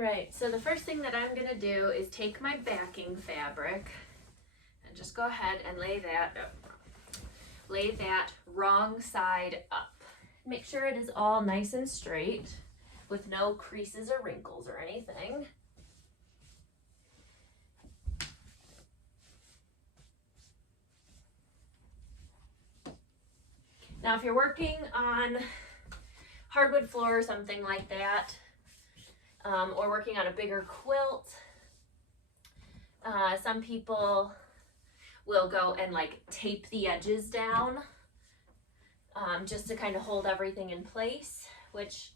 All right, so the first thing that I'm gonna do is take my backing fabric and just go ahead and lay that wrong side up. Make sure it is all nice and straight with no creases or wrinkles or anything. Now, if you're working on hardwood floor or something like that, or working on a bigger quilt, some people will go and like tape the edges down just to kind of hold everything in place, which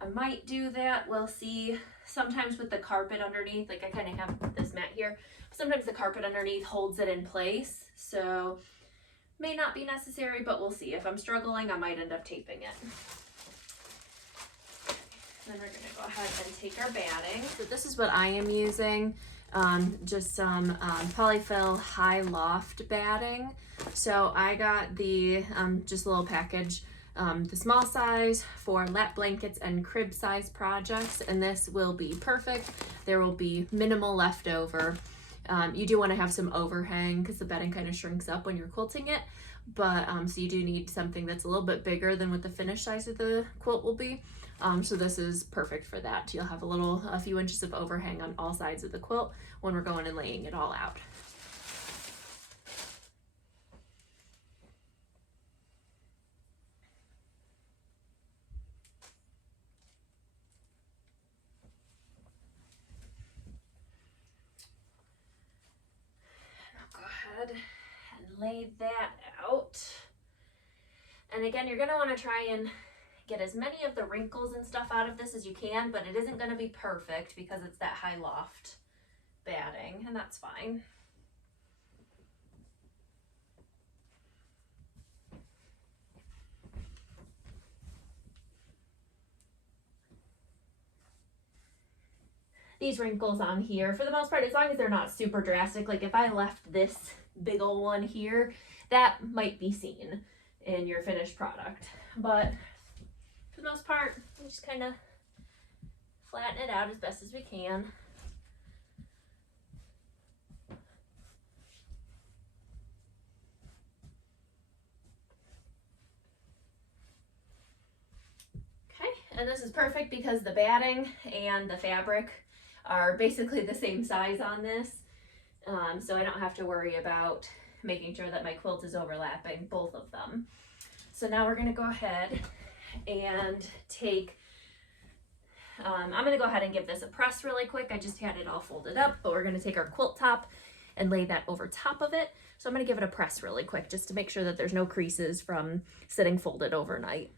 I might do that. We'll see. Sometimes with the carpet underneath, like I kind of have this mat here, sometimes the carpet underneath holds it in place, so may not be necessary, but we'll see. If I'm struggling, I might end up taping it. Then we're gonna go ahead and take our batting. So this is what I am using, just some polyfill high loft batting. So I got the just a little package, the small size for lap blankets and crib size projects, and this will be perfect. There will be minimal leftover. You do want to have some overhang because the bedding kind of shrinks up when you're quilting it, but so you do need something that's a little bit bigger than what the finished size of the quilt will be. So this is perfect for that. You'll have a few inches of overhang on all sides of the quilt when we're going and laying it all out. And lay that out. And again, you're going to want to try and get as many of the wrinkles and stuff out of this as you can, but it isn't going to be perfect because it's that high loft batting, and that's fine. These wrinkles on here, for the most part, as long as they're not super drastic, like if I left this big old one here, that might be seen in your finished product. But for the most part, we just kind of flatten it out as best as we can. Okay, and this is perfect because the batting and the fabric are basically the same size on this. So I don't have to worry about making sure that my quilt is overlapping both of them. So now we're going to go ahead and take, I'm going to go ahead and give this a press really quick. I just had it all folded up, but we're going to take our quilt top and lay that over top of it. So I'm going to give it a press really quick just to make sure that there's no creases from sitting folded overnight.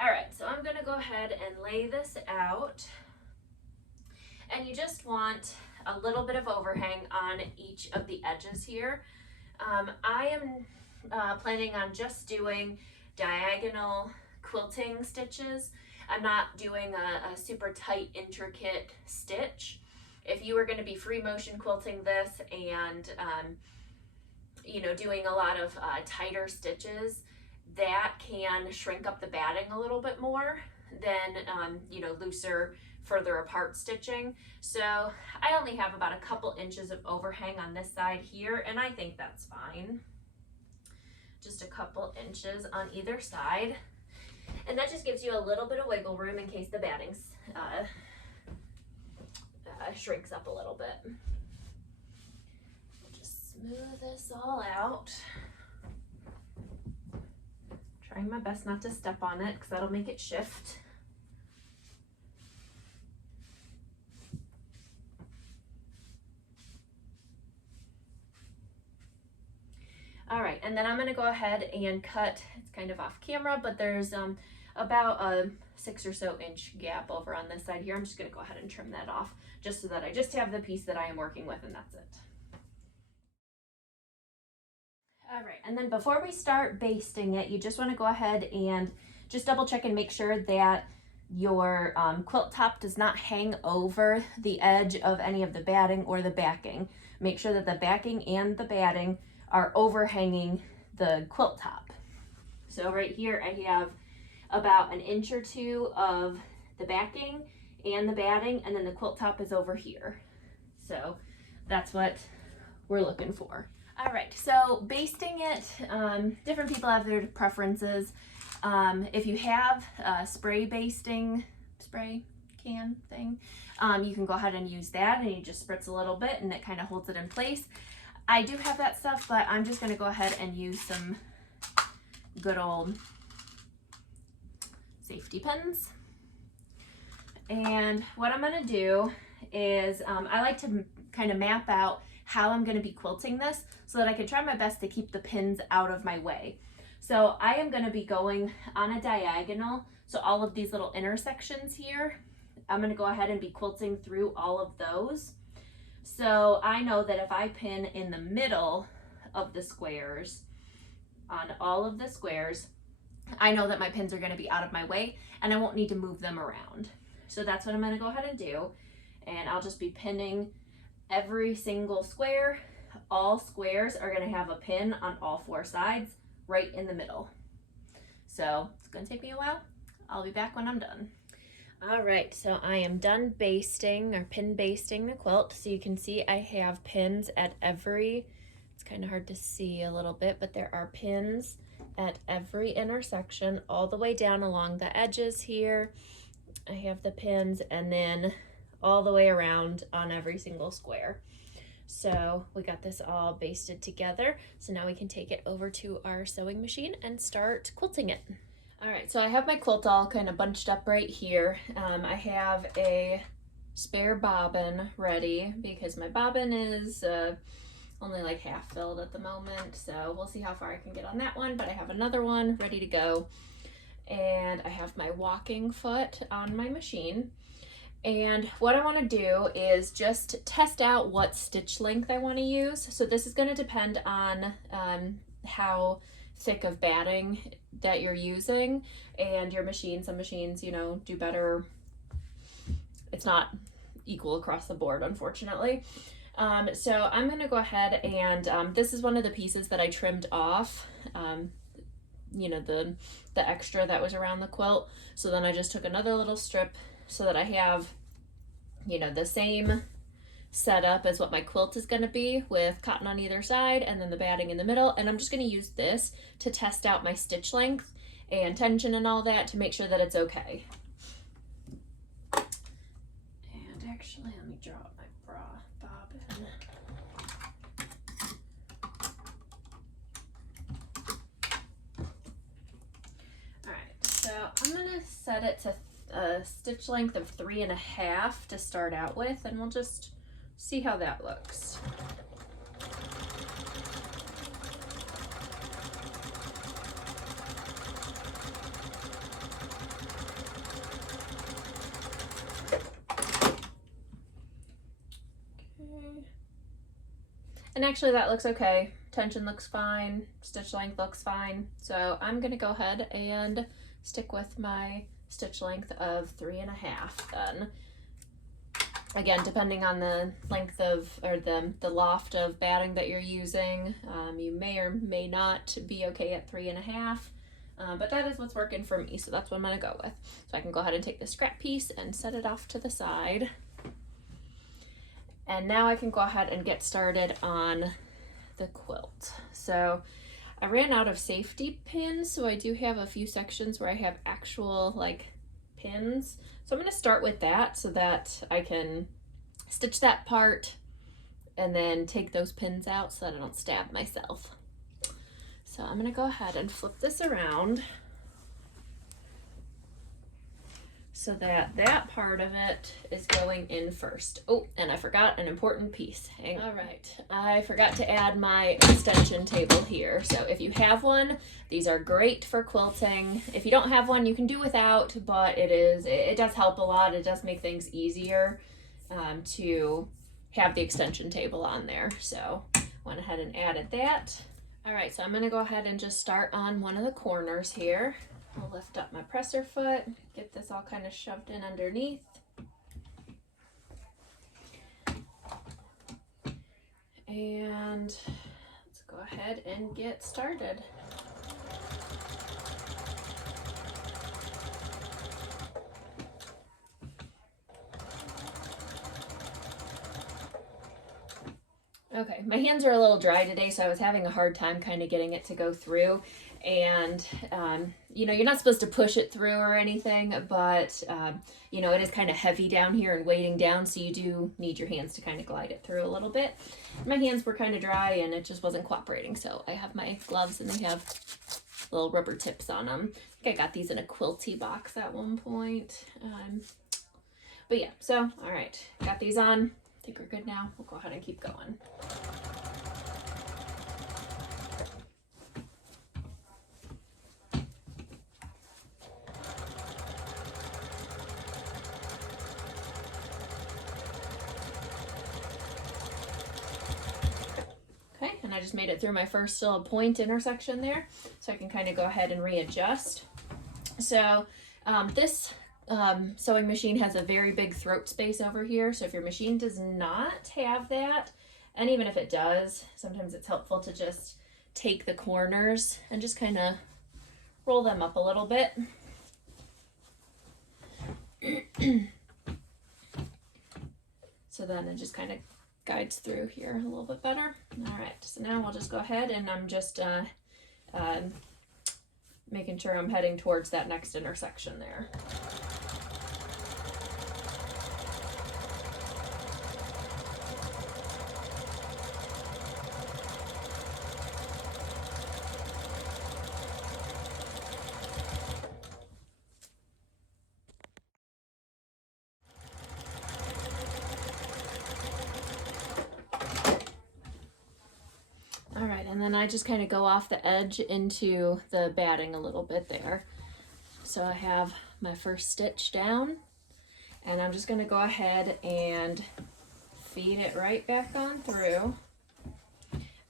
All right, so I'm going to go ahead and lay this out. And you just want a little bit of overhang on each of the edges here. I am planning on just doing diagonal quilting stitches. I'm not doing a super tight, intricate stitch. If you were going to be free motion quilting this and you know, doing a lot of tighter stitches, that can shrink up the batting a little bit more than you know, looser, further apart stitching. So I only have about a couple inches of overhang on this side here, and I think that's fine. Just a couple inches on either side. And that just gives you a little bit of wiggle room in case the batting shrinks up a little bit. Just smooth this all out. Trying my best not to step on it because that'll make it shift. All right, and then I'm gonna go ahead and cut, it's kind of off camera, but there's about a 6 or so inch gap over on this side here. I'm just gonna go ahead and trim that off just so that I just have the piece that I am working with, and that's it. All right, and then before we start basting it, you just wanna go ahead and just double check and make sure that your quilt top does not hang over the edge of any of the batting or the backing. Make sure that the backing and the batting are overhanging the quilt top. So right here I have about an inch or two of the backing and the batting, and then the quilt top is over here. So that's what we're looking for. All right, so basting it, different people have their preferences. If you have a spray basting spray can thing, you can go ahead and use that, and you just spritz a little bit and it kind of holds it in place. I do have that stuff, but I'm just going to go ahead and use some good old safety pins. And what I'm going to do is I like to kind of map out how I'm going to be quilting this so that I can try my best to keep the pins out of my way. So I am going to be going on a diagonal, so all of these little intersections here, I'm going to go ahead and be quilting through all of those. So I know that if I pin in the middle of the squares, on all of the squares, I know that my pins are going to be out of my way and I won't need to move them around. So that's what I'm going to go ahead and do, and I'll just be pinning every single square. All squares are going to have a pin on all 4 sides right in the middle. So it's going to take me a while. I'll be back when I'm done. All right, so I am done basting or pin basting the quilt. So you can see I have pins at every, it's kind of hard to see a little bit, but there are pins at every intersection all the way down along the edges here. I have the pins, and then all the way around on every single square. So we got this all basted together. So now we can take it over to our sewing machine and start quilting it. All right, so I have my quilt all kind of bunched up right here. I have a spare bobbin ready because my bobbin is only like half filled at the moment. So we'll see how far I can get on that one, but I have another one ready to go. And I have my walking foot on my machine. And what I want to do is just test out what stitch length I want to use. So this is going to depend on how thick of batting that you're using and your machine. Some machines, you know, do better. It's not equal across the board, unfortunately. So I'm going to go ahead and this is one of the pieces that I trimmed off. You know, the extra that was around the quilt. So then I just took another little strip so that I have, you know, the same setup as what my quilt is going to be, with cotton on either side and then the batting in the middle. And I'm just going to use this to test out my stitch length and tension and all that to make sure that it's okay. And actually, let me draw out my bra bobbin. So I'm gonna set it to a stitch length of 3.5 to start out with, and we'll just see how that looks. Okay. And actually that looks okay. Tension looks fine, stitch length looks fine. So I'm gonna go ahead and stick with my stitch length of 3.5 then. Again, depending on the length of, or the loft of batting that you're using, you may or may not be okay at 3.5, but that is what's working for me, so that's what I'm gonna go with. So I can go ahead and take the scrap piece and set it off to the side. And now I can go ahead and get started on the quilt. So I ran out of safety pins, so I do have a few sections where I have actual like pins. So I'm going to start with that so that I can stitch that part and then take those pins out so that I don't stab myself. So I'm going to go ahead and flip this around so that that part of it is going in first. Oh, and I forgot an important piece. Hang on. All right, I forgot to add my extension table here. So if you have one, these are great for quilting. If you don't have one, you can do without, but it does help a lot. It does make things easier to have the extension table on there. So went ahead and added that. All right, so I'm gonna go ahead and just start on one of the corners here. I'll lift up my presser foot, get this all kind of shoved in underneath. And let's go ahead and get started. Okay, my hands are a little dry today, so I was having a hard time kind of getting it to go through. And, you know, you're not supposed to push it through or anything, but, you know, it is kind of heavy down here and weighting down, so you do need your hands to kind of glide it through a little bit. My hands were kind of dry and it just wasn't cooperating, so I have my gloves and they have little rubber tips on them. I think I got these in a Quilty box at one point. But yeah, so, all right, got these on. I think we're good now. We'll go ahead and keep going. Okay, and I just made it through my first little point intersection there, so I can kind of go ahead and readjust. So this sewing machine has a very big throat space over here, so if your machine does not have that, and even if it does, sometimes it's helpful to just take the corners and just kind of roll them up a little bit. So then it just kind of guides through here a little bit better. All right, so now we'll just go ahead and I'm just making sure I'm heading towards that next intersection there. All right, and then I just kind of go off the edge into the batting a little bit there. So I have my first stitch down, and I'm just going to go ahead and feed it right back on through,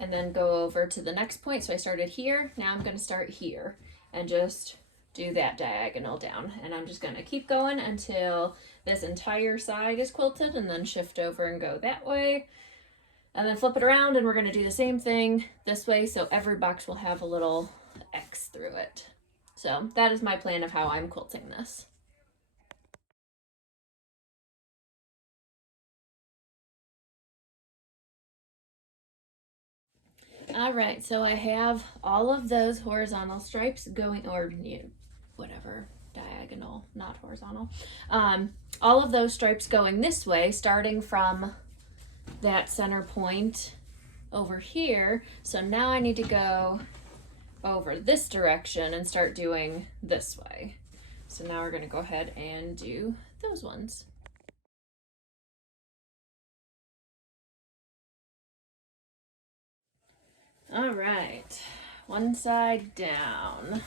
and then go over to the next point. So I started here, now I'm going to start here, and just do that diagonal down. And I'm just going to keep going until this entire side is quilted, and then shift over and go that way. And then flip it around, and we're going to do the same thing this way, so every box will have a little X through it. So that is my plan of how I'm quilting this. All right, so I have all of those horizontal stripes going, or whatever, diagonal, not horizontal. All of those stripes going this way, starting from that center point over here. So now I need to go over this direction and start doing this way. So now we're going to go ahead and do those ones. All right, one side down.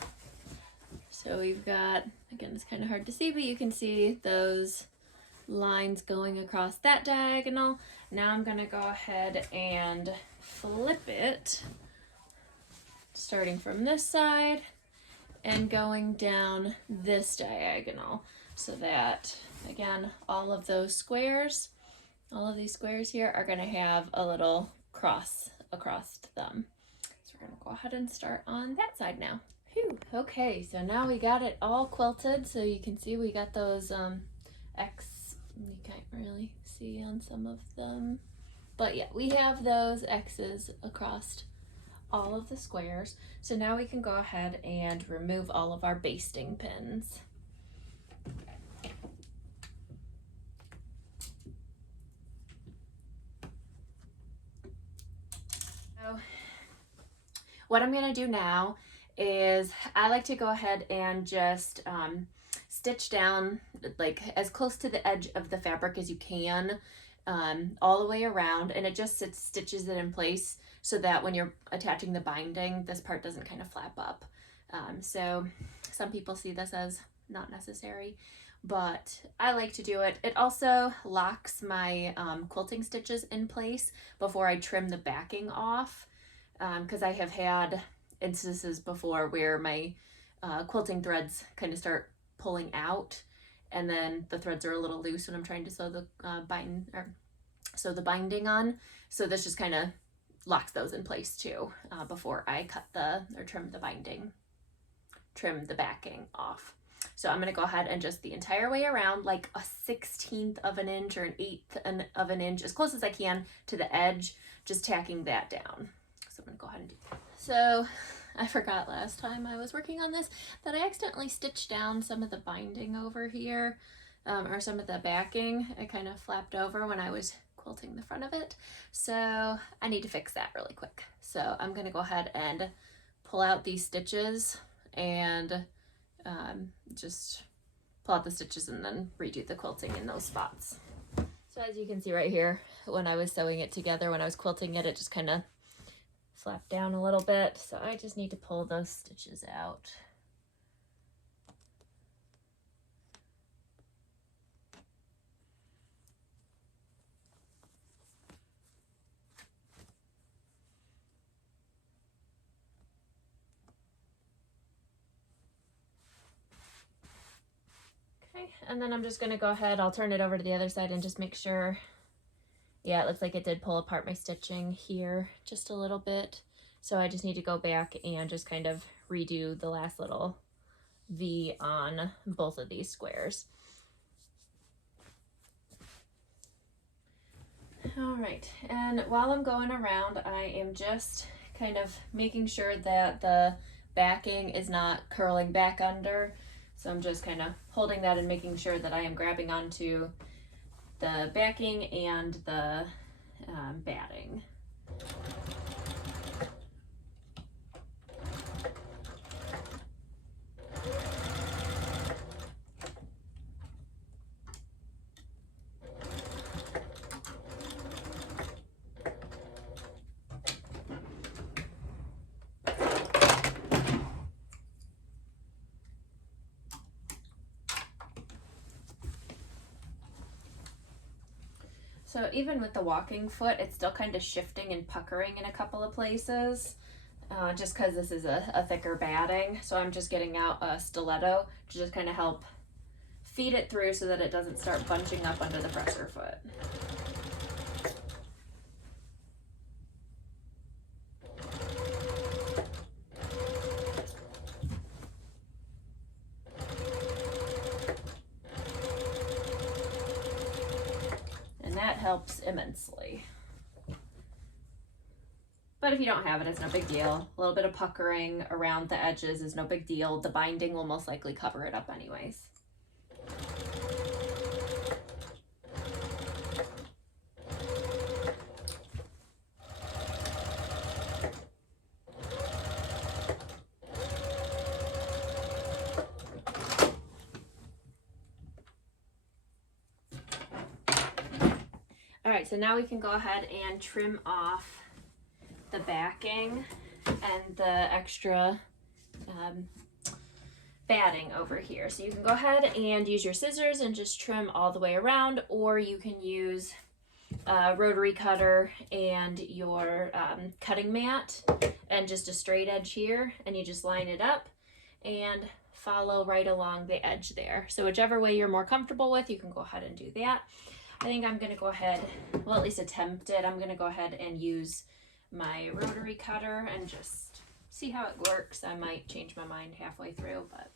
So we've got, again, it's kind of hard to see, but you can see those lines going across that diagonal. Now I'm going to go ahead and flip it, starting from this side and going down this diagonal, so that, again, all of those squares, all of these squares here are going to have a little cross across them. So we're going to go ahead and start on that side now. Whew. Okay, so now we got it all quilted, so you can see we got those X, you can't really see on some of them, but yeah, we have those X's across all of the squares. So now we can go ahead and remove all of our basting pins. So what I'm going to do now is I like to go ahead and just stitch down like as close to the edge of the fabric as you can, all the way around, and it just stitches it in place so that when you're attaching the binding, this part doesn't kind of flap up. So some people see this as not necessary, but I like to do it. It also locks my quilting stitches in place before I trim the backing off, because I have had instances before where my quilting threads kind of start pulling out, and then the threads are a little loose when I'm trying to sew the binding on. So this just kind of locks those in place too, before I cut trim the backing off. So I'm going to go ahead and just the entire way around, like a 1/16 of an inch or an 1/8 of an inch, as close as I can to the edge, just tacking that down. So I'm going to go ahead and do that. So I forgot last time I was working on this that I accidentally stitched down some of the binding over here, or some of the backing. I kind of flapped over when I was quilting the front of it. So I need to fix that really quick. So I'm going to go ahead and pull out these stitches and just pull out the stitches and then redo the quilting in those spots. So as you can see right here, when I was sewing it together, when I was quilting it, it just kind of flapped down a little bit. So I just need to pull those stitches out. Okay, and then I'm just going to go ahead, I'll turn it over to the other side and just make sure. Yeah, it looks like it did pull apart my stitching here just a little bit. So I just need to go back and just kind of redo the last little V on both of these squares. All right, and while I'm going around, I am just kind of making sure that the backing is not curling back under. So I'm just kind of holding that and making sure that I am grabbing onto the backing and the batting. So even with the walking foot, it's still kind of shifting and puckering in a couple of places, just because this is a thicker batting. So I'm just getting out a stiletto to just kind of help feed it through so that it doesn't start bunching up under the presser foot. That helps immensely. But if you don't have it, it's no big deal. A little bit of puckering around the edges is no big deal. The binding will most likely cover it up anyways. All right, so now we can go ahead and trim off the backing and the extra batting over here. So you can go ahead and use your scissors and just trim all the way around, or you can use a rotary cutter and your cutting mat and just a straight edge here, and you just line it up and follow right along the edge there. So whichever way you're more comfortable with, you can go ahead and do that. I think I'm going to go ahead, well, at least attempt it. I'm going to go ahead and use my rotary cutter and just see how it works. I might change my mind halfway through, but.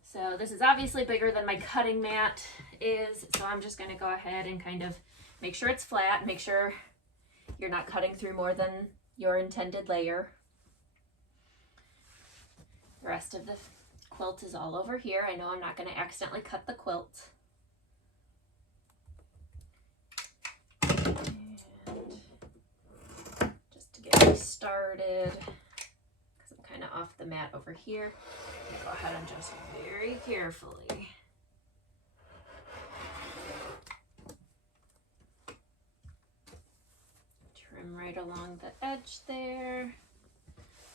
So this is obviously bigger than my cutting mat is, so I'm just going to go ahead and kind of make sure it's flat, make sure you're not cutting through more than your intended layer. The rest of the quilt is all over here. I know I'm not going to accidentally cut the quilt. And just to get me started, because I'm kind of off the mat over here, go ahead and just very carefully trim right along the edge there,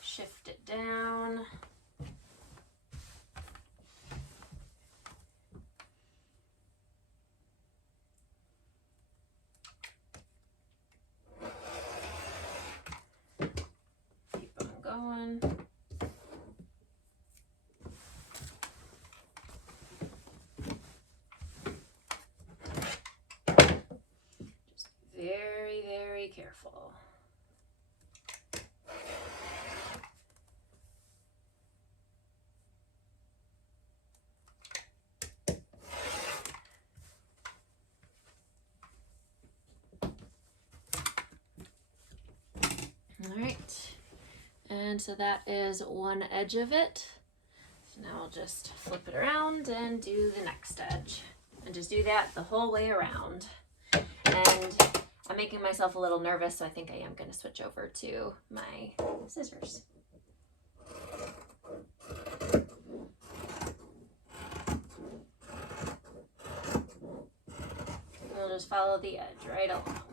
shift it down. Keep on going. Just very, very careful. And so that is one edge of it. So now I'll just flip it around and do the next edge. And just do that the whole way around. And I'm making myself a little nervous, so I think I am going to switch over to my scissors. We'll just follow the edge right along.